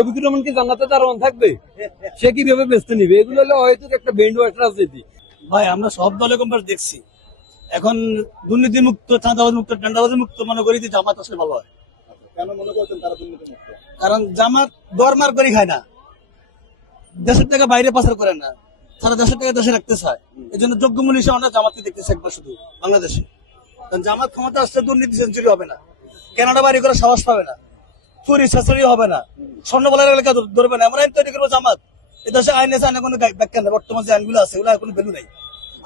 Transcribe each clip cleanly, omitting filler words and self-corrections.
শফিকুর রহমান কি জান্নাতে দারোয়ান থাকবে? সে কিভাবে বেচতে নিবে? এগুলো হলো হয়তো একটা ব্রেন ওয়াশ রাজনীতি। ভাই আমরা সব দলে কম্পাস দেখছি, এখন দুর্নীতি মুক্ত, চাঁদাবাজ মুক্ত, টেন্ডারবাজ মুক্ত মনে করি যে জামাত আসলে ভালো হয়। কেন মনে করছেন তারা দুর্নীতি মুক্ত? কারণ জামাত দরমার করে খায় না, দেশের টাকা বাইরে পাচার করে না, সারা দেশের টাকা দেশে রাখতে চায়। এই জন্য যোগ্য মূল্য হিসেবে আমরা জামাতকে দেখতেছি একবার শুধু বাংলাদেশে। কারণ জামাত ক্ষমতা আসলে দুর্নীতি সেঞ্চুরি হবে না, কেনাডা বাড়ি করে সাহস পাবে না, চুরি শাসরি হবে না, স্বর্ণবালার এলাকা ধরবে না, এমন আইন তৈরি করবো জামাত। এ দেশে আইন আছে, আইনে কোনো ব্যাখ্যা নেই, বর্তমান যে আইনগুলো আছে ওগুলো কোনো ভ্যালু নেই।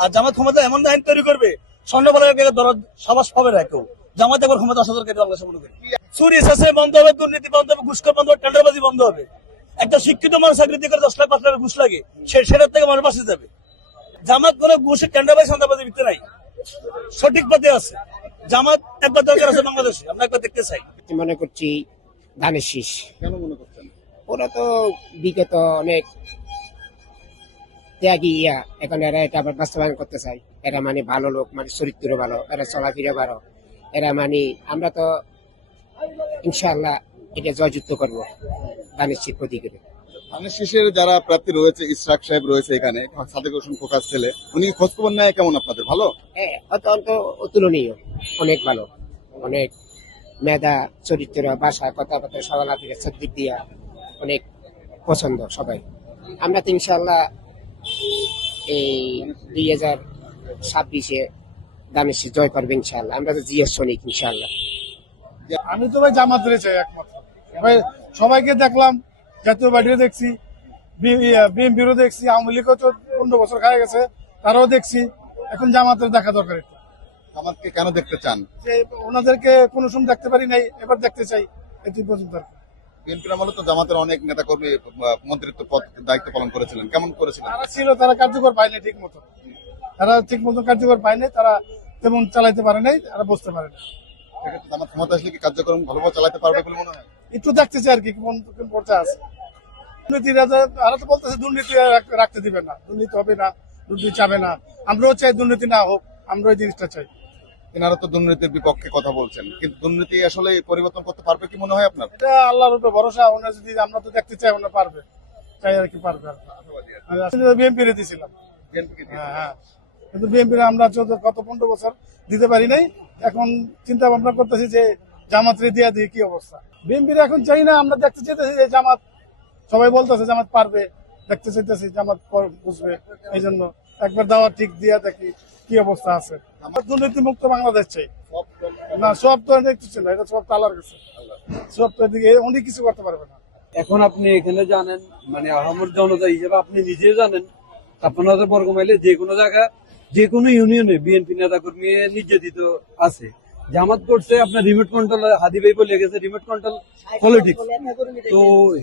আর জামাত ক্ষমতা এমন আইন তৈরি করবে স্বর্ণবালার এলাকা ধরার সাহস পাবে না কেউ। জামাত একবার ক্ষমতা আসা দরকার বাংলাদেশে মনে করি। চুরি শাসরি বন্ধ হবে, দুর্নীতি বন্ধ হবে, ঘুষখোর বন্ধ হবে, টেন্ডারবাজি বন্ধ হবে। একটা শিক্ষিত মানুষ চাকরি করে 10 লাখ 5 লাখ ঘুষ লাগে, সেটার থেকে মানুষ বাঁচতে যাবে। জামাত কোনো ঘুষের টেন্ডারবাজি সন্ত্রাসবাজির ভিতরে নাই, সঠিক পথে আছে। জামাত একবার দরকার আছে বাংলাদেশে, আমরা একবার দেখতে চাই। মনে করছি ধানের শীষ। কেন মনে করছেন? ওরা তো বিগত অনেক ত্যাগী এখন এরা এটা আবার বাস্তবায়ন করতে চাই। এরা মানে ভালো লোক, মানে চরিত্র ভালো, এরা চলাফিরা ভালো, এরা মানে আমরা তো ইনশাআল্লাহ এটা জয়যুক্ত করবো ধানের শীষ প্রতীকে। ধানের শীষের যারা প্রার্থী রয়েছে, ইসরাক সাহেব রয়েছে এখানে, সাদেক হোসেন খোকার ছেলে, উনি খোঁজ খবর নেয় কেমন আপনাদের? ভালো? হ্যাঁ, অত্যন্ত অতুলনীয়, অনেক ভালো, অনেক মেধা, চরিত্র, ভাষা, কথাবার্তা, সরলাফিরা সব দিক দিয়া অনেক পছন্দ সবাই। আমরা তো ইনশাআল্লাহ এই 2026-এ ধানের শীষ জয় করবে ইনশাআল্লাহ। আমরা তো জিএস সৈনিক ইনশাআল্লাহ। আমি তো ভাই জামাতের চাই একমাত্র। ভাই সবাইকে দেখলাম, জাতীয় পার্টিও দেখছি, বিএনপিরও দেখছি, আওয়ামী লীগও তো 15 বছর খায় গেছে, তারাও দেখছি। এখন জামাতের দেখা দরকার। জামাতকে কেন দেখতে চান? যে ওনাদেরকে কোনো সময় দেখতে পারি নাই, এবার দেখতে চাই, এটি পর্যন্ত। বিএনপির আমলে তো জামাতের অনেক নেতাকর্মী মন্ত্রিত্ব পদ দায়িত্ব পালন করেছিলেন, কেমন করেছিলেন? তারা ছিল, তারা কার্যকর পায়নি ঠিক মতো, তারা ঠিক মতো কার্যকর পায়নি, তারা তেমন চালাইতে পারে নাই, তারা বুঝতে পারে না। সেক্ষেত্রে জামাত ক্ষমতা আসলে কি কার্যক্রম ভালোভাবে চালাতে পারবে বলে মনে হয়? একটু দেখতেছে আর কি কোন পর্যায়ে আছে। দুর্নীতিরা তো বলতেছে দুর্নীতি রাখতে দিবে না, দুর্নীতি হবে না, দুর্নীতি চাবে না। আমরাও চাই দুর্নীতি না হোক, আমরা ওই জিনিসটা চাই। এনারা তো দুর্নীতির বিপক্ষে কথা বলছেন, কিন্তু দুর্নীতি আসলে পরিবর্তন করতে পারবে কি মনে হয় আপনার? এটা আল্লাহর উপরে ভরসা। ওনার যদি আমরা তো দেখতে চাই, ওনার পারবে, চাই আর কি পারবে। বিএনপি দিয়েছিলাম, হ্যাঁ, কিন্তু বিএনপি আমরা গত 15 বছর দিতে পারি নাই। এখন চিন্তা ভাবনা করতেছি যে জামাত দিয়ে দিই, কি অবস্থা। বিএনপির এখন চাই না, আমরা দেখতে চাইতেছি যে জামাত, সবাই বলতেছে জামাত পারবে, দেখতে চাইতেছি জামাত বুঝবে। এই জন্য একবার দেওয়া ঠিক দিয়ে দেখি কি অবস্থা আছে। আমার দুর্নীতি মুক্ত বাংলাদেশ চাই না, সব তো দেখতেছি না, এটা সব তালার গেছে, সব তো এদিকে উনি কিছু করতে পারবে না। এখন আপনি এখানে জানেন, মানে আহমদ জনতা হিসেবে আপনি নিজে জানেন, আপনাদের বর্গমাইলে যে কোনো জায়গা, যে কোনো ইউনিয়নে বিএনপি নেতা কর্মী নির্যাতিত আছে। জামাত করছে আপনার রিমোট কন্ট্রোল, হাদি ভাই বলে গেছে রিমোট কন্ট্রোল পলিটিক্স। তো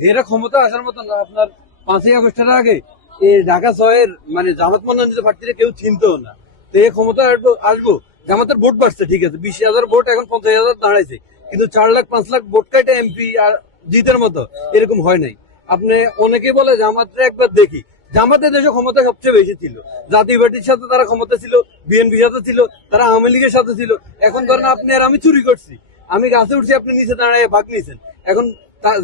এরা ক্ষমতা আসার মতো না। আপনার 5ই আগস্টের আগে এই ঢাকা শহরের মানে জামাত মনোনীত প্রার্থীরা কেউ চিনতো না। তো এই ক্ষমতা আসবো, জামাতের ভোট বাড়ছে ঠিক আছে, 20,000 ভোট এখন 50,000 দাঁড়াইছে, কিন্তু 4 লাখ 5 লাখ ভোট কাটে এমপি আর জিতের মতো এরকম হয় নাই। আপনি অনেকে বলে জামাতটা একবার দেখি, জামাতের দেশে ক্ষমতা সবচেয়ে বেশি ছিল, জাতীয় পার্টির সাথে তারা ক্ষমতা ছিল, বিএনপির সাথে ছিল, তারা আওয়ামী লীগের সাথে ছিল। এখন ধরেন আপনি আর আমি চুরি করছি, আমি গাছে উঠছি, আপনি নিচে দাঁড়ায় ভাগ নিয়েছেন। এখন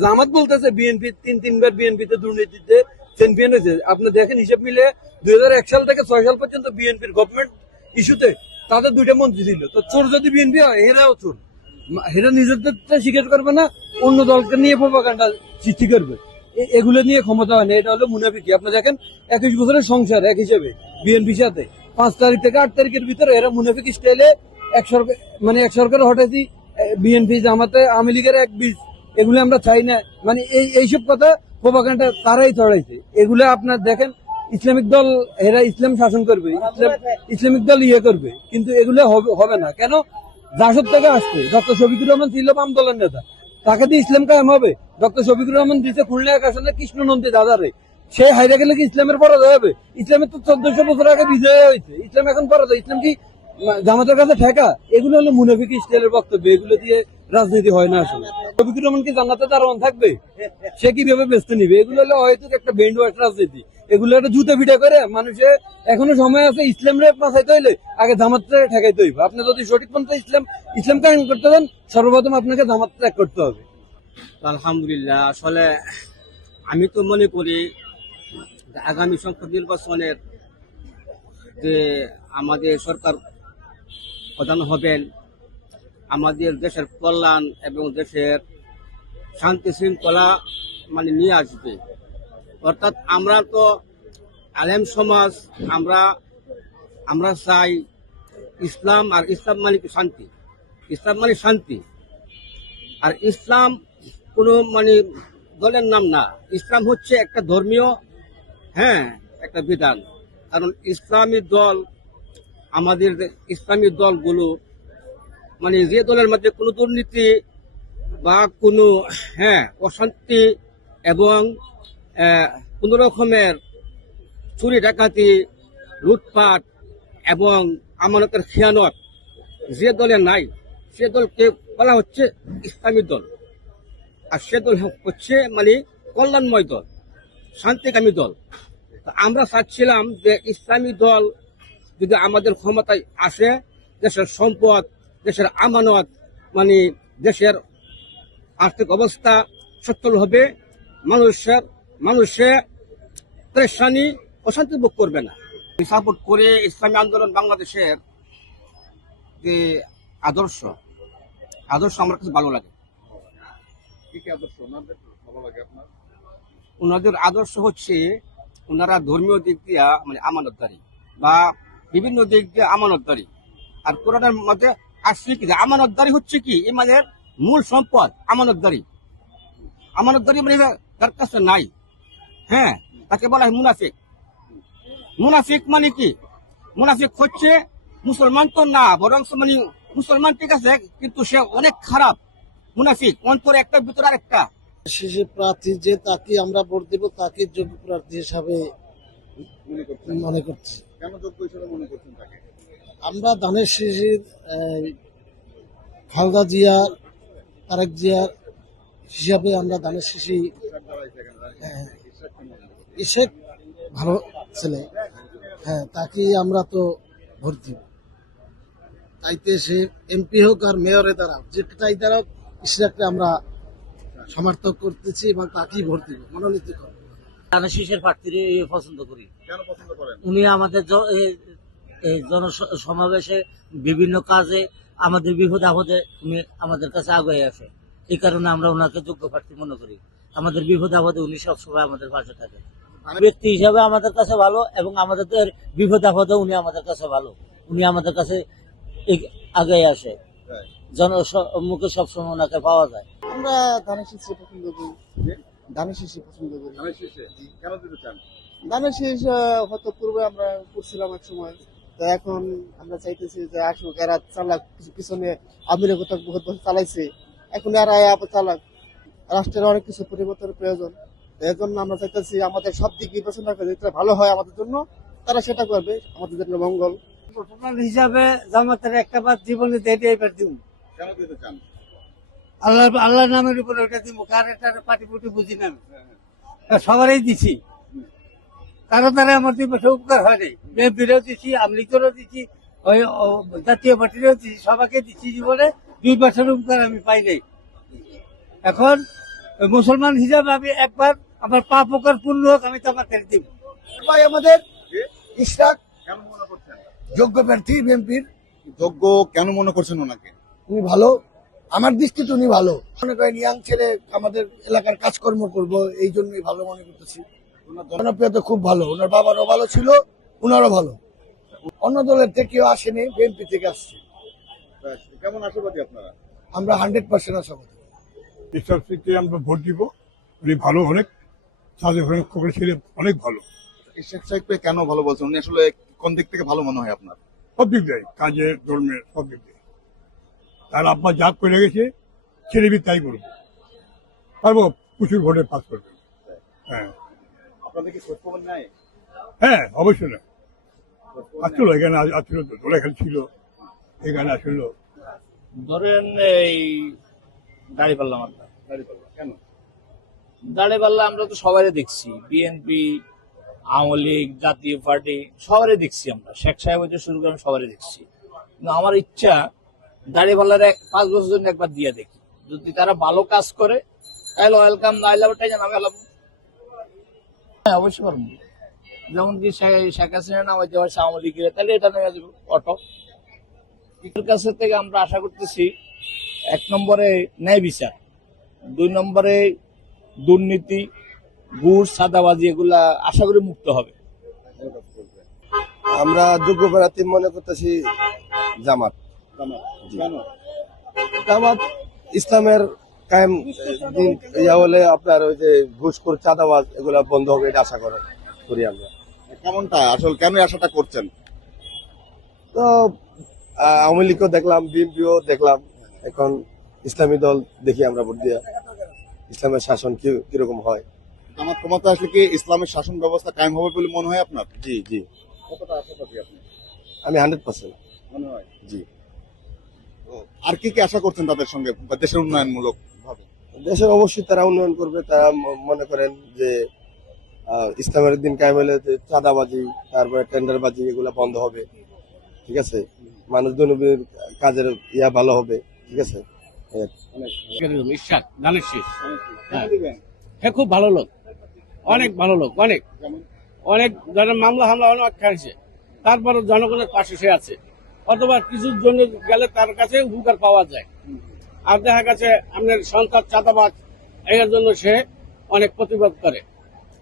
জামাত বলতেছে বিএনপি 3-3 বার বিএনপিতে দুর্নীতিতে চ্যাম্পিয়ন হয়েছে। আপনি দেখেন হিসেব মিলে 2001 সাল থেকে 6 সাল পর্যন্ত বিএনপির গভর্নমেন্ট ইস্যুতে তাদের 2টা মন্ত্রী ছিল। তো চোর যদি বিএনপি হয়, হেরাও চোর, হেরা নিজেদেরটা স্বীকার করবে না, অন্য দলকে নিয়ে প্রোপাগান্ডা সৃষ্টি করবে। এগুলো নিয়ে ক্ষমতা হয় না, এটা হলো মুনাফিকি। আপনি দেখেন 21 বছরের সংসার এক হিসেবে বিএনপির সাথে 5 তারিখ থেকে 8 তারিখের ভিতরে এরা মুনাফিক স্টাইলে এক সরকার হঠাৎই বিএনপি জামাতে আওয়ামী লীগের এক বীজ, এগুলো আমরা চাই না। মানে এইসব কথা প্রোপাগান্ডা তারাই ছড়াইছে। এগুলো আপনার দেখেন ইসলামিক দল, এরা ইসলাম শাসন করবে, ইসলামিক দল করবে, কিন্তু এগুলো হবে না। কেন? জাসদ থেকে আসছে, ডক্টর শফিকুর রহমান ছিল বাম দলের নেতা, তাকে দিয়ে ইসলাম কায়েম হবে? ডক্টর শফিকুর রহমান দিচ্ছে খুলনা এক আসনে কৃষ্ণনন্দী দাদারে, সে হাইরে গেলে কি ইসলামের পরাজয় হবে? ইসলামের তো 1400 বছর আগে বিজয় হয়েছে, ইসলাম এখন পরাজয়। ইসলাম কি জামাতের কাছে ঠেকা? এগুলো হলো মুনাফিক স্টাইলের বক্তব্য, এগুলো দিয়ে রাজনীতি হয় না আসলে। শফিকুর রহমান কি জান্নাতে দারোয়ান থাকবে? সে কিভাবে বেচতে নিবে? এগুলো হলো হয়তো একটা ব্রেন ওয়াশ রাজনীতি। এগুলো একটা জুতা পিটা করে মানুষের এখনো সময় আছে ইসলাম রে বাঁচাইতে হইলে আগে জামাতটা ঠেকাইতে হইবে। আপনি যদি সঠিক পন্থা ইসলাম কায়েম করতে দেন, সর্বপ্রথম আপনাকে জামাত ত্যাগ করতে হবে। আলহামদুলিল্লাহ, আসলে আমি তো মনে করি যে আগামী সংসদ নির্বাচনের যে আমাদের সরকার প্রধান হবেন, আমাদের দেশের কল্যাণ এবং দেশের শান্তি শৃঙ্খলা মানে নিয়ে আসবে। অর্থাৎ আমরা তো আলেম সমাজ, আমরা চাই ইসলাম, আর ইসলাম মানে কি শান্তি। ইসলাম মানে শান্তি, আর ইসলাম কোনো মানে দলের নাম না। ইসলাম হচ্ছে একটা ধর্মীয় একটা বিধান। কারণ ইসলামী দল, আমাদের ইসলামী দলগুলো মানে যে দলের মধ্যে কোনো দুর্নীতি বা কোনো অশান্তি এবং কোন রকমের চুরি ডাকাতি, লুটপাট এবং আমানতের খেয়ানত যে দলে নাই, সে দলকে বলা হচ্ছে ইসলামী দল। আর সে দল হচ্ছে মানে কল্যাণময় দল, শান্তিকামী দল। তো আমরা চাচ্ছিলাম যে ইসলামী দল যদি আমাদের ক্ষমতায় আসে, দেশের সম্পদ, দেশের আমানত মানে দেশের আর্থিক অবস্থা সচ্ছল হবে, মানুষের পরেশানি, অশান্তি ভোগ করবে না। সাপোর্ট করে ইসলামী আন্দোলন বাংলাদেশের যে আদর্শ আমার কাছে ভালো লাগে। কি কি আদর্শ ওনাদের ভালো লাগে আপনার? ওনাদের আদর্শ হচ্ছে ওনারা ধর্মীয় দিক দিয়ে মানে আমানতদারি বা বিভিন্ন দিক দিয়ে আমানতদারি। আর কোরআনের মধ্যে আসছে কি আমানতদারি হচ্ছে কি ইমানের মূল সম্পদ। আমানতদারি মানে তার কাছে নাই, তাকে বলা হয় মুনাফিক। মুনাফিক মানে কি? মুনাফিক হচ্ছে মুসলমান তো না, বরং মানে মুসলমান ঠিক আছে কিন্তু সে অনেক খারাপ মুনাফিক, অন্তরে একটা ভিতরে আরেকটা। শেষে প্রার্থী যে তাকে আমরা ভোট দেব, তাকে যোগ্য প্রার্থী হিসাবে মনে করছি। কেন যোগ্য হিসেবে মনে করছেন তাকে? আমরা ধানের শীষের খালেদা জিয়া, তারেক জিয়ার হিসাবে আমরা ধানের শীষই ইসেক ভালো ছেলে, তাকে আমরা তো ভোট দিব। তাইতে সে এমপি হোক আর মেয়রে দ্বারা যেটাই দ্বারা ইসরাককে আমরা সমর্থন করতেছি এবং তাকেই ভোট দিব, মনোনীত করব। ধানের শীষের প্রার্থী পছন্দ করি। কেন পছন্দ করেন? উনি আমাদের জনসমাবেশে বিভিন্ন কাজে আমাদের বিপদ আপদে উনি আমাদের কাছে আগে আসে। এই কারণে আমরা ওনাকে যোগ্য প্রার্থী মনে করি। আমাদের বিপদ আপদে উনি সবসময় আমাদের পাশে থাকেন। ব্যক্তি হিসাবে আমাদের কাছে ভালো এবং আমাদের বিপদ আপদে উনি আমাদের কাছে ভালো। উনি আমাদের কাছে আগে আসে, জনসম্মুখে সবসময় ওনাকে পাওয়া যায়। আমরা ধানের শীষে পছন্দ করি। ধানের শীষে পছন্দ করি। ধানের শীষে কেন দিতে চান? ধানের শীষ হয়তো পূর্বে আমরা করছিলাম এক সময়, তো এখন আমরা চাইতেছি যে আসুক, এরা চালাক, পিছনে আমিরে কোথাও বহুত বছর চালাইছে, এখন এরা আবার চালাক। রাষ্ট্রের অনেক কিছু পরিবর্তনের প্রয়োজন, এর জন্য আমরা চাইতেছি আমাদের সব দিক বিবেচনা করে যেটা ভালো হয় আমাদের জন্য, তারা সেটা করবে, আমাদের জন্য মঙ্গল। হিসাবে জামাতের একটা বার জীবনে দিয়ে এবার দিব। কেন দিতে চান? আল্লাহর নামের উপরে ওটা দিব। কার এটা পাটি পুটি বুঝি না, সবারই দিছি। কারো দ্বারা আমার দুই পয়সা উপকার হয় নাই। বিএনপিরও দিচ্ছি, আমলিগেরও দিচ্ছি, ওই জাতীয় পার্টিরও দিচ্ছি, সবাইকে দিচ্ছি। জীবনে 2 বছর উপকার আমি পাই নাই। এখন মুসলমান হিসাবে আমি একবার আমার পাপ উপকার পূর্ণ হোক, আমি তো আমার ছেড়ে দিব। ভাই আমাদের ইশরাক কেন মনে করছেন যোগ্য প্রার্থী বিএনপির। যোগ্য কেন মনে করছেন ওনাকে? উনি ভালো, আমার দৃষ্টিতে উনি ভালো। মনে করেন ইয়াং ছেলে, আমাদের এলাকার কাজকর্ম করব, এই জন্যই ভালো মনে করতেছি। জনপ্রিয়তা খুব ভালো, ওনার বাবারও ভালো ছিল, ওনারও ভালো। অন্য দলের থেকেও আসেনি, বিএনপি থেকে আসছে। কেমন আশাবাদী আপনারা? আমরা 100% আশাবাদী। ঈশ্বর থেকে আমরা ভোট দিব। উনি ভালো, অনেক সাজে ছেলে অনেক ভালো। ইশরাক সাহেবকে কেন ভালো বলছেন? উনি আসলে কোন দিক থেকে ভালো মনে হয় আপনার? সব দিক দেয়, কাজে ধর্মের সব দিক দেয়। তার আব্বা যা করে গেছে ছেলে বি তাই করবো, পারবো প্রচুর ভোটে পাস করবে। আপনাদের কি খোঁজ খবর নেয়? অবশ্যই না। আসছিল এখানে, আসছিল তো, তোরা এখানে ছিল, এখানে আসলো। ধরেন এই দাঁড়িপাল্লা মাত্রা, কেন? দাঁড়িপাল্লা আমরা তো সবারই দেখছি, বিএনপি, আওয়ামী লীগ, জাতীয় পার্টি সবারই দেখছি আমরা। শেখ সাহেব হইতে শুরু করে সবারই দেখছি। কিন্তু আমার ইচ্ছা দাঁড়িপাল্লার 5 বছর জন্য একবার দিয়ে দেখি। যদি তারা ভালো কাজ করে তাহলে ওয়েলকাম, না হলে আমি এলাম। হ্যাঁ, অবশ্যই পারবো। যেমন কি শেখ হাসিনা নামাইতে পারছে আওয়ামী লীগের, তাহলে এটা নেওয়া যাবে অটো। এর কাছে থেকে আমরা আশা করতেছি 1 নম্বরে ন্যায় বিচার, 2 নম্বরে দুর্নীতি, ঘুষ, সাদাবাজি এগুলা আশা করি মুক্ত হবে। আমরা যোগ্য প্রার্থী মনে করতেছি জামাত। জামাত ইসলামের কায়েম দিন ইয়া হলে আপনার ওই যে ঘুষখোর চাঁদাবাজ এগুলা বন্ধ হবে, এটা আশা করি আমরা। কেমনটা আসলে কেন এই আশাটা করছেন? তো আওয়ামী লীগও দেখলাম, বিএনপিও দেখলাম, এখন ইসলামী দল দেখি আমরা ভোট দিয়া ইসলামের শাসন কিরকম হয়। জামাত ক্ষমতা আসলে কি ইসলামের শাসন ব্যবস্থা কায়েম হবে বলে মনে হয় আপনার? জি জি, কতটা আশাবাদী আপনি? আমি 100% মনে হয়। জি। আর কি কি আশা করছেন তাদের সঙ্গে বা দেশের উন্নয়নমূলক ভাবে? দেশের অবশ্যই তারা উন্নয়ন করবে। তারা মনে করেন যে ইসলামের দিন কায়েম হলে যে চাঁদাবাজি, তারপরে টেন্ডারবাজি এগুলা বন্ধ হবে, ঠিক আছে, মানুষ দৈনন্দিন কাজের ইয়া ভালো হবে, ঠিক আছে। ইশাক ধানের শীষ, হ্যাঁ খুব ভালো লোক, অনেক ভালো লোক, অনেক অনেক ধরনের মামলা হামলা অনেক খাইছে, তারপরে জনগণের পাশে সে আছে, অথবা কিছুর জন্য গেলে তার কাছে উপকার পাওয়া যায়। আর দেখা গেছে আপনার সন্তান চাঁদাবাজ, এর জন্য সে অনেক প্রতিবাদ করে,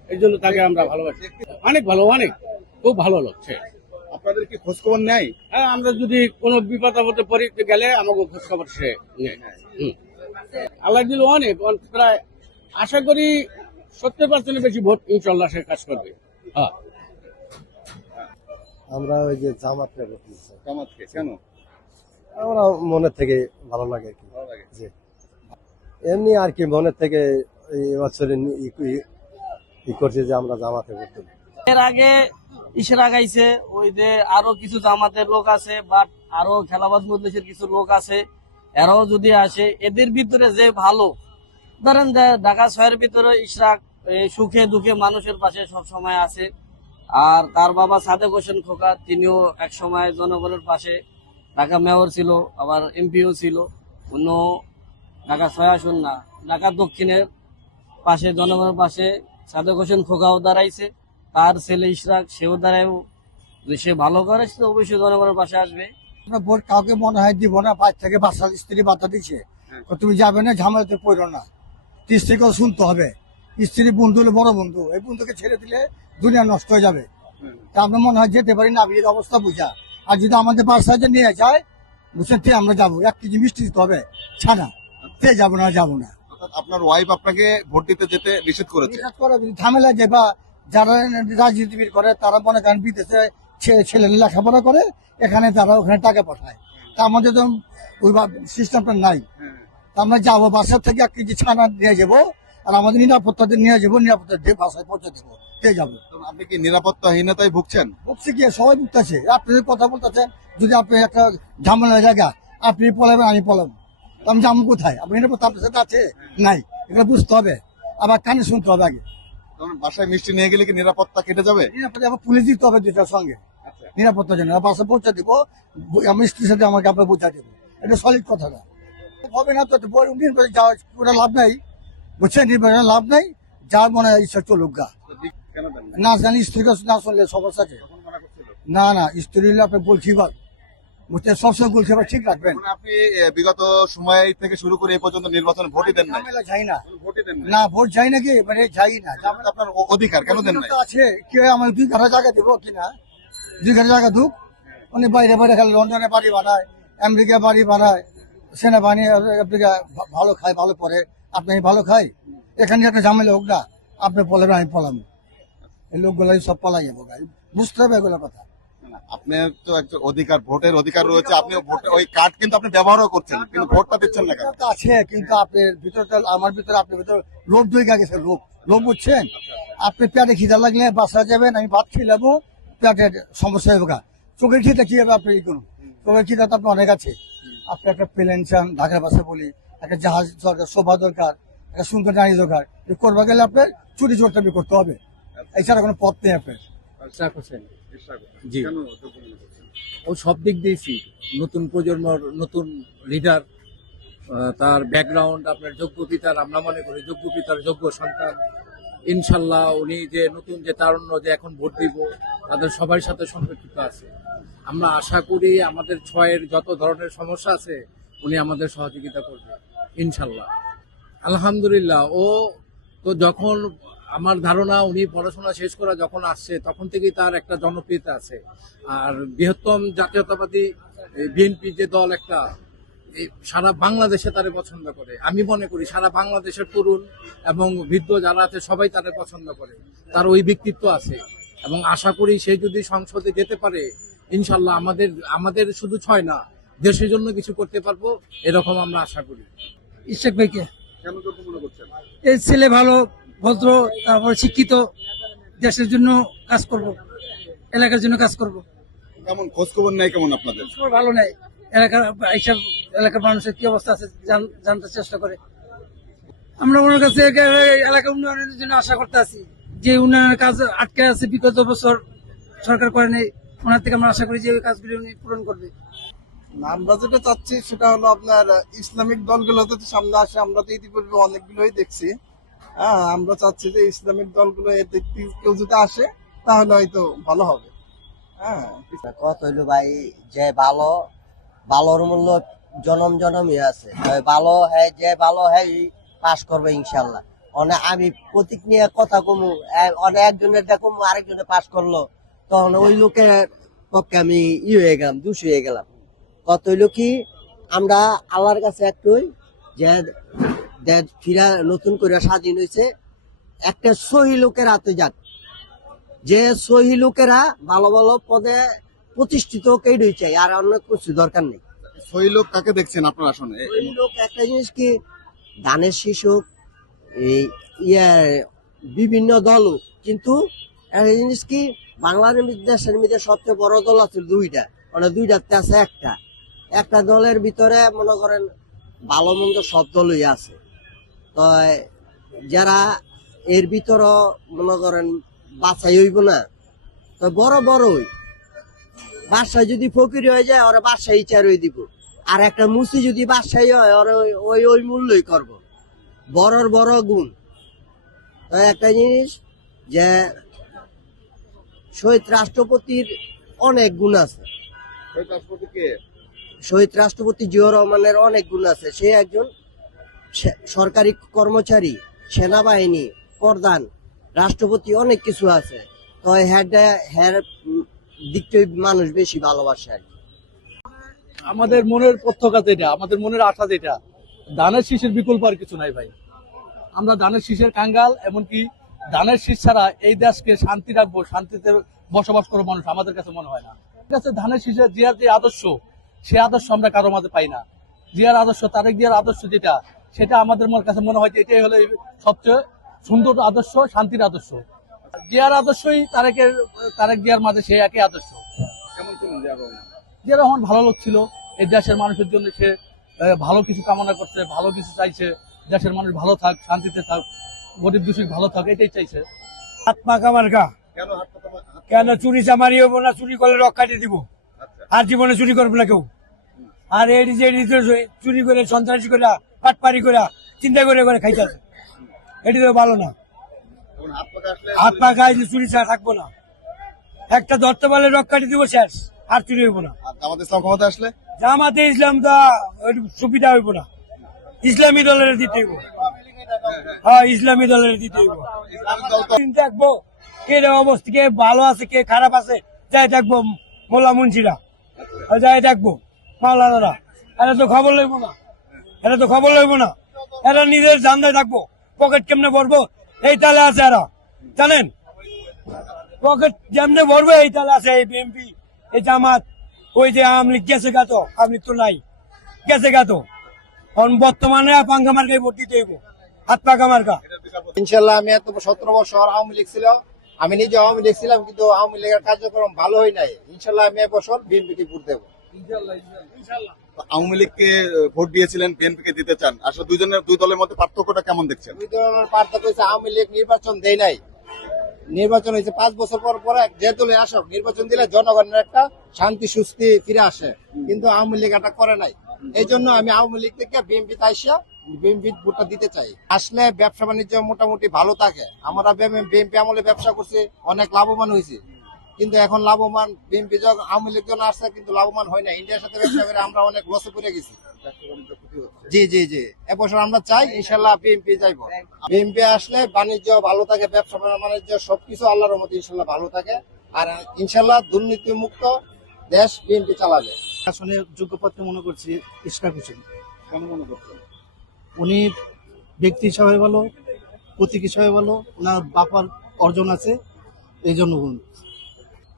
এই জন্য তাকে আমরা ভালোবাসি। অনেক ভালো, অনেক খুব ভালো লোক সে। আপনাদের কি খোঁজ খবর নেয়? হ্যাঁ, আমরা যদি কোনো বিপদ আপদে পড়ে গেলে আমাকে খোঁজ খবর সে নেয়। আল্লাহ দিল অনেক, প্রায় আশা করি 70% বেশি ভোট ইনশাল্লাহ সে কাজ করবে। হ্যাঁ, আমরা ওই যে জামাতকে ভোট দিচ্ছি। জামাতকে কেন? আমরা মনের থেকে ভালো লাগে আর কি। ভালো লাগে। জি। এমনি আর কি মনের থেকে এই বছরে ই করছে যে আমরা জামাতে ভোট দেব। এর আগে ইশরা গাইছে ওই যে আরো কিছু জামাতের লোক আছে, বাট আরো খেলাবাদ মজলিসের কিছু লোক আছে, এরাও যদি আসে, এদের ভিতরে যে ভালো, ধরেন যে ঢাকা শহরের ভিতরে ইশরাক সুখে দুঃখে মানুষের পাশে সব সময় আছে। আর তার বাবা সাদেক হোসেন খোকা, তিনিও এক সময় জনগণের পাশে, ঢাকা মেয়র ছিল, আবার এমপিও ছিল, অন্য ঢাকা 6 আসন না, ঢাকা দক্ষিণের পাশে জনগণের পাশে সাদেক হোসেন খোকাও দাঁড়াইছে। তার ছেলে ইশরাক, সেও দাঁড়ায়, সে ভালো করে সে অবশ্যই জনগণের পাশে আসবে। ভোট কাউকে মনে হয় দিব না, 5 থেকে 5 সাল স্ত্রী বাধা দিচ্ছে, তুমি যাবে না, ঝামেলাতে পড়ো না, স্ত্রীকেও শুনতে হবে। স্ত্রী বন্ধু হলে বড় বন্ধু, এই বন্ধুকে ছেড়ে দিলে দুনিয়া নষ্ট হয়ে যাবে। তা আমরা মনে হয় যেতে পারি না, বিয়ের অবস্থা বুঝা। আর যদি আমাদের বাসায় নিয়ে যায়, বুঝছেন, তে আমরা যাবো, 1 কেজি মিষ্টি দিতে হবে, ছাড়া তে যাবো না। অর্থাৎ আপনার ওয়াইফ আপনাকে ভোট দিতে যেতে নিষেধ করেছে? ঝামেলা যে বা যারা রাজনীতিবিদ করে, তারা মনে করেন বিদেশে ছেলে লেখাপড়া করে, এখানে তারা ওখানে টাকা পাঠায়। তা আমাদের তো ওই সিস্টেমটা নাই। তা আমরা যাবো, বাসার থেকে 1 কেজি ছানা নিয়ে যাবো, আর আমাদের নিরাপত্তা নিয়ে যাবো, নিরাপত্তা দিয়ে বাসায় পৌঁছে দেবো, দিয়ে যাবো। আপনি কি নিরাপত্তাহীনতায় ভুগছেন? বলছি কি, সবাই বুঝতেছে, আপনি কথা বলতেছেন, যদি আপনি একটা ঝামেলা জায়গা, আপনি পলাবেন, আমি পলাবো, আমি যাবো কোথায়? আপনি নিরাপত্তা আপনার সাথে আছে নাই, এগুলো বুঝতে হবে, আবার কানে শুনতে হবে আগে। বাসায় মিষ্টি নিয়ে গেলে কি নিরাপত্তা কেটে যাবে? নিরাপত্তা আবার পুলিশ দিতে হবে দুটার সঙ্গে, নিরাপত্তার জন্য বাসা পৌঁছে দিব, আমার স্ত্রীর সাথে আমাকে আপনার পৌঁছা দেবো, এটা সলিড কথাটা হবে না। তো যাওয়া ওটা লাভ নাই, বুঝছেন, নির্বাচনে লাভ নাই, যার মনে হয় ইচ্ছা চলুক গা। না জানি স্ত্রীকে না শুনলে সমস্যা আছে। না না, স্ত্রী হলে আপনি বলছি বা বুঝছেন, সবসময় বলছি আবার ঠিক রাখবেন। আপনি বিগত সময় থেকে শুরু করে এই পর্যন্ত নির্বাচন ভোটই দেন না? ঝামেলা যাই না, ভোটই দেন না ভোট যাই নাকি, মানে যাই না। আপনার অধিকার কেন দেন না? আছে কি আমার 2 কাঠা জায়গা দেবো কিনা, 2 কাঠা জায়গা দুক, উনি বাইরে বাইরে খালি লন্ডনে বাড়ি বানায়, আমেরিকা বাড়ি বানায়, সেনাবাহিনী আমেরিকা ভালো খায়, ভালো পরে, আপনি ভালো খাই, এখানে একটা ঝামেলা হোক না, আপনি পলাবেন, আমি পলাম, এই লোকগুলো সব পলাই যাবো, বুঝতে হবে এগুলো কথা। আপনার তো একটা অধিকার, ভোটের অধিকার রয়েছে, আপনি ওই কার্ড কিন্তু আপনি ব্যবহারও করছেন, কিন্তু ভোটটা দিচ্ছেন না কেন? আছে, কিন্তু আপনার ভিতরটা, আমার ভিতরে, আপনার ভিতরে লোভ দইগা গেছে, লোভ বুঝছেন। আপনি পেটে খিদা লাগলে বাসায় যাবেন, আমি ভাত খেয়ে নেবো, পেটের সমস্যা হবে, চোখের খিদা কি হবে, আপনি করুন, চোখের খিদা তো আপনার অনেক আছে। আপনি একটা প্লেন চান, ঢাকার ভাষায় বলি, একটা জাহাজ দরকার, শোভা দরকার, একটা সুন্দর নারী দরকার, করবা গেলে আপনার চুরি চোরটামি করতে হবে, এছাড়া কোনো পথ নেই আপনার। জি, ও সব দিক দিয়েছি, নতুন প্রজন্মের নতুন লিডার, তার ব্যাকগ্রাউন্ড, আপনার যোগ্য পিতার, আমরা মনে করি যোগ্য পিতার যোগ্য সন্তান, ইনশাল্লাহ উনি যে নতুন যে তারুণ্য যে এখন ভোট দিব তাদের সবার সাথে সম্পর্কিত আছে। আমরা আশা করি আমাদের ছয়ের যত ধরনের সমস্যা আছে উনি আমাদের সহযোগিতা করবে ইনশাল্লাহ। আলহামদুলিল্লাহ, ও তো যখন আমার ধারণা উনি পড়াশোনা শেষ করা যখন আসছে তখন থেকেই তার একটা জনপ্রিয়তা আছে। আর বৃহত্তম জাতীয়তাবাদী বিএনপি যে দল একটা, এই সারা বাংলাদেশে তারে পছন্দ করে। আমি মনে করি সারা বাংলাদেশের তরুণ এবং বৃদ্ধ যারা আছে সবাই তারে পছন্দ করে। তার ওই ব্যক্তিত্ব আছে এবং আশা করি সে যদি সংসদে যেতে পারে ইনশাল্লাহ আমাদের শুধু ছয় না, দেশের জন্য কিছু করতে পারবো এরকম আমরা আশা করি। ইশাক ভাইকে, কেন যোগ্য মনে করছেন? এই ছেলে ভালো, ভদ্র, তারপর শিক্ষিত, দেশের জন্য কাজ করব, এলাকার জন্য কাজ করব। কেমন খোঁজ খবর নেয় কেমন আপনাদের? সবার ভালো নেই, এইসব এলাকার মানুষের কি অবস্থা আছে জানতে চেষ্টা করে। আমরা ওনার কাছে এলাকা উন্নয়নের জন্য আশা করতে আছি, যে উন্নয়নের কাজ আটকে আছে বিগত বছর সরকার করে নেই, ওনার থেকে আমরা আশা করি যে ওই কাজগুলি উনি পূরণ করবে। আমরা যেটা চাচ্ছি সেটা হলো আপনার ইসলামিক দলগুলো তো সামনে আসে, আমরা তো ইতিপূর্বে অনেকগুলোই দেখছি। হ্যাঁ, আমরা চাচ্ছি যে ইসলামিক দলগুলো এতে কেউ যদি আসে তাহলে হয়তো ভালো হবে। হ্যাঁ, কত হইলো ভাই, যে ভালো ভালোর মূল্য জনম জনমই আছে, ভালো হ্যাঁ যে ভালো হ্যাঁ পাস করবে ইনশাল্লাহ। অনেক আমি প্রতীক নিয়ে কথা কমু, অনেক একজনের দেখুম আরেকজনে পাস করলো, তখন ওই লোকের পক্ষে আমি হয়ে গেলাম, দোষী হয়ে গেলাম। কত হইলো কি, আমরা আল্লাহর কাছে একটুই যে ফিরা নতুন করে স্বাধীন হয়েছে, একটা সহি লোকের হাতে যাক, যে সহি লোকেরা ভালো ভালো পদে প্রতিষ্ঠিত কেই চাই, আর অন্য কিছু দরকার নেই। সহি লোক কাকে দেখছেন আপনার আসনে? সহি লোক একটা জিনিস কি, ধানের শীষক, এই বিভিন্ন দল, কিন্তু একটা জিনিস কি, বাংলার দেশের মধ্যে সবচেয়ে বড় দল আছে দুইটা, মানে দুইটাতে আছে একটা দলের ভিতরে মনে করেন ভালো মন্দ সব দলই আছে। তো যারা এর ভিতরে মনে করেন বাছাই হইব না, তো বড়ই বাসায় যদি ফকির হয়ে যায় ওরা বাসায় চারই দিব, আর একটা মুসি যদি বাসায় হয় ওরা ওই মূল্যই করব। বড় গুণ। তো একটা জিনিস যে শহীদ রাষ্ট্রপতির অনেক গুণ আছে, শহীদ রাষ্ট্রপতি জিয়াউর রহমানের অনেক গুণ আছে। সে একজন সরকারি কর্মচারী, সেনাবাহিনী প্রধান, রাষ্ট্রপতি, অনেক কিছু আছে। তো হ্যার দিকটাই মানুষ বেশি ভালোবাসে আর কি। আমাদের মনের পথ্যকা যেটা, আমাদের মনের আশা যেটা, ধানের শীষের বিকল্প আর কিছু নাই ভাই। আমরা ধানের শীষের কাঙ্গাল, এমনকি ধানের শীষ ছাড়া এই দেশকে শান্তি রাখবো, শান্তিতে বসবাস করবো মানুষ আমাদের কাছে মনে হয় না। ধানের শীষের জিয়ার যে আদর্শ, সে আদর্শ আমরা কারো মাঝে পাই না। জিয়ার আদর্শ, তারেক জিয়ার আদর্শ যেটা, সেটা আমাদের কাছে মনে হয় এটাই হলো সবচেয়ে সুন্দর আদর্শ, শান্তির আদর্শ। জিয়ার আদর্শই তারেক জিয়ার মাঝে সে একই আদর্শ। জিয়া রহমান ভালো লোক ছিল, এই দেশের মানুষের জন্য সে ভালো কিছু কামনা করছে, ভালো কিছু চাইছে, দেশের মানুষ ভালো থাক, শান্তিতে থাক, গরিব দুষিক ভালো থাক, এটাই চাইছে। হাত পাকা মার্কা, কেন চুরি চামারি হবো না, চুরি করলে রক্ষাটি দিব, আর জীবনে চুরি করবো না কেউ। আর এই যে চুরি করে সন্ত্রাসী করে পাটপাড়ি করে চিন্তা করে খাইতে আছে, এটি তো ভালো না। হাত পা খাই চুরি ছাড়া থাকবো না, একটা ধরতে পারলে রক্ষাটি দিব, শেষ, আর চুরি হইব না। জামাত ইসলাম ক্ষমতা আসলে? জামাতে ইসলাম তো সুবিধা হইব না, ইসলামী দলের দিতে হইব। হ্যাঁ, ইসলামী দলের দিতে হইব। দেখবো কে অবস্থা, কে ভালো আছে কে খারাপ আছে, যাই দেখবো মোল্লা মুন্সিরা, যাই দেখবো মাওলানারা। এরা তো খবর লইব না, এরা নিজের জান্দায় থাকবো, পকেট কেমনে ভরবো এই তালে আছে এরা, জানেন, পকেট যেমনে ভরবো এই তালে আছে এই বিএনপি, এই জামাত, ওই যে আওয়ামী লীগ গেছে গাতো, আওয়ামী লীগ তো নাই, গেছে গাতো। এখন বর্তমানে পাঙ্গা মার্কায় ভোট দিতে হইব, হাত পাকা মার্কা। ইনশাল্লাহ আমি এত 17 বছর আওয়ামী লীগ ছিল, আমি নিজে আওয়ামী লীগ ছিলাম, কিন্তু আওয়ামী লীগের কার্যক্রম ভালো হয় নাই। ইনশাল্লাহ আমি এবছর বিএনপিকে ভোট দেবো। আওয়ামী লীগকে ভোট দিয়েছিলেন, বিএনপি কে দিতে চান, আসলে দুই দলের মধ্যে পার্থক্যটা কেমন দেখছেন? দুই ধরনের পার্থক্য হচ্ছে, আওয়ামী লীগ নির্বাচন দেয় নাই, নির্বাচন হয়েছে 5 বছর পর যে দলে আসক নির্বাচন দিলে জনগণের একটা শান্তি সুস্থি ফিরে আসে, কিন্তু আওয়ামী লীগ এটা করে নাই। এই জন্য আমি আওয়ামী লীগ থেকে বিএনপি তাইসা বিএনপি ভোটটা দিতে চাই। আসলে ব্যবসা বাণিজ্য মোটামুটি ভালো থাকে। আমরা বিএনপি আমলে ব্যবসা করছি, অনেক লাভবান হয়েছে, কিন্তু এখন লাভবান বিএনপি যখন আওয়ামী লীগ যখন আসছে কিন্তু লাভবান হয় না। ইন্ডিয়ার সাথে ব্যবসা করে আমরা অনেক লসে পড়ে গেছি। জি জি জি, এবছর আমরা চাই ইনশাল্লাহ বিএনপি যাইব। বিএনপি আসলে বাণিজ্য ভালো থাকে, ব্যবসা বাণিজ্য সবকিছু আল্লাহর রহমতে ইনশাল্লাহ ভালো থাকে, আর ইনশাল্লাহ দুর্নীতি মুক্ত দেশ বিএনপি চালাবে। আসলে যোগ্য পত্র মনে করছি ইশরাক হোসেন। কেন মনে করছেন? উনি ব্যক্তি হিসাবে ভালো, প্রতীক হিসাবে ভালো, ওনার বাপার অর্জন আছে, এই জন্য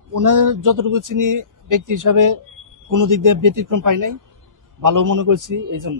ওনার যতটুকু চিনি ব্যক্তি হিসাবে কোনো দিক দিয়ে ব্যতিক্রম পাই নাই, ভালো মনে করছি এই জন্য।